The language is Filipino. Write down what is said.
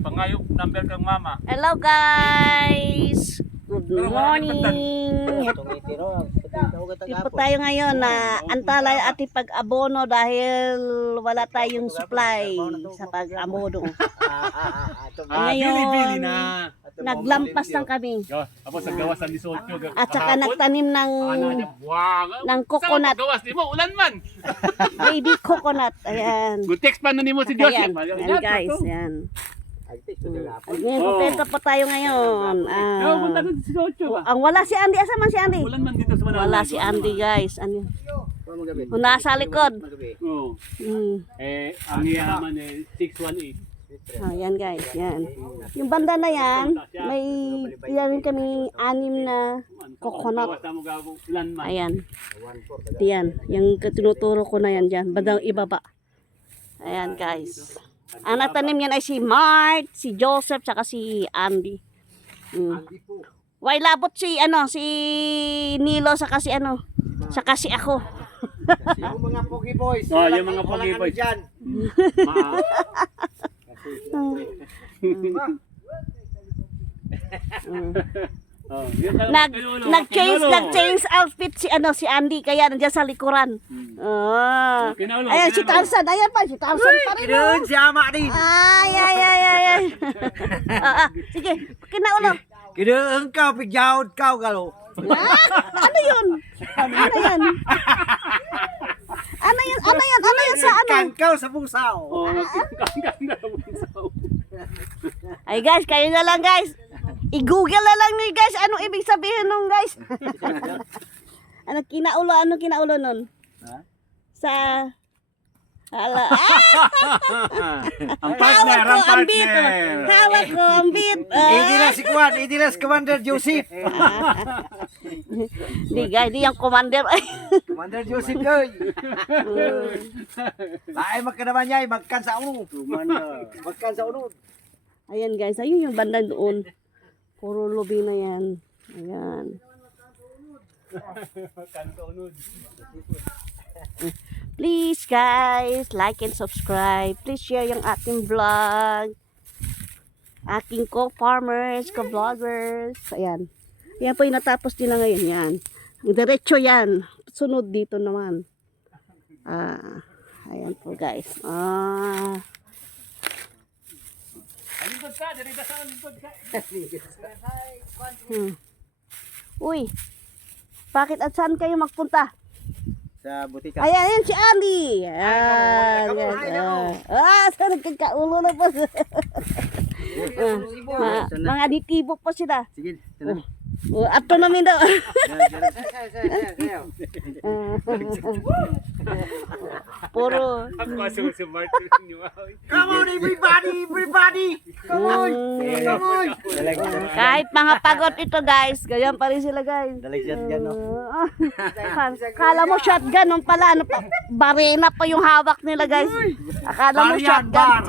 Pangayok number kang mama. Hello guys! Good morning! Tipo tayo ngayon na antalay ating pag-abono dahil wala tayong supply sa pag-abono. Bili-bili Ngayon, na. naglampas lang kami. Tapos sa gawas ng 18. At saka nagtanim ng coconut. Gawas di mo, ulan man. Baby coconut. Ayan. Good text pa na ni mo si Ayan, Joseph. ayan guys. Ayan. Ngayon, kompleto pa tayo ngayon. Punta doon si 18. Ang wala si Andy. Asa man si Andy? Ulan man dito sa Manila. Wala si Andy guys. Ano? Nasa likod. Oo. Mm. Ang yaman 618. Ayan guys, yan. Yung banda na yan, may yan kami 6 na coconut. Gawas na mo gago ulan man. Ayan. Yan, yung tinuturo ko na yan dyan. Bandang ibaba. Ayan guys. Ang nagtanim yan ay si Mark, si Joseph, saka si Andy. Why labot si Nilo saka si saka si ako. Yung mga Pogi Boys. Oh, yung mga Pogi Boys. Dyan. Nag-change outfit si Andy kaya nandiyan sa likuran. Ayan si Tarzan, ayan pa si Tarzan pa rin. Kinoon si Ama din. Ay. Sige, kinaulo. Kinoon ka, pigyawad ka, galo. Ano yun? Ano yan? Ano yan sa ano? Kangkaw sa pusaw. Ay guys, kayo na lang guys. I-google na lang niyo guys. Anong ibig sabihin nung guys? Ano kinaulo nun? Sa Ang partner, ang partner. Hawak ko ang beat. Hindi na si Commander Joseph. Di guys, di yung commander. Commander Joseph koy. Ay magkanaman niya, magkan sa uno. Magkan sa uno. Ayan guys, ayun yung banda doon. Puro lobby na yan. Ayan. Please guys, like and subscribe. Please share yung ating vlog. Ating co-farmers, co-vloggers. Ayan. Ayan po yung natapos din na ngayon. Yan. Diretso yan. Sunod dito naman. Ayan po guys. Uy. Bakit at saan kayo magpunta? Sa butika. Ayan si Andy. Ayan. Saan nagkakaulo na po. Mga aditibo po sila. Sige, Ato namin daw. Puro. Ako si Martin niyo. Come on everybody. Come on. Kahit mga pagod ito guys, ganyan pa rin sila guys. Dalagyan yan no. Akala mo shotgun nung pala barena pa yung hawak nila guys. Akala mo shotgun.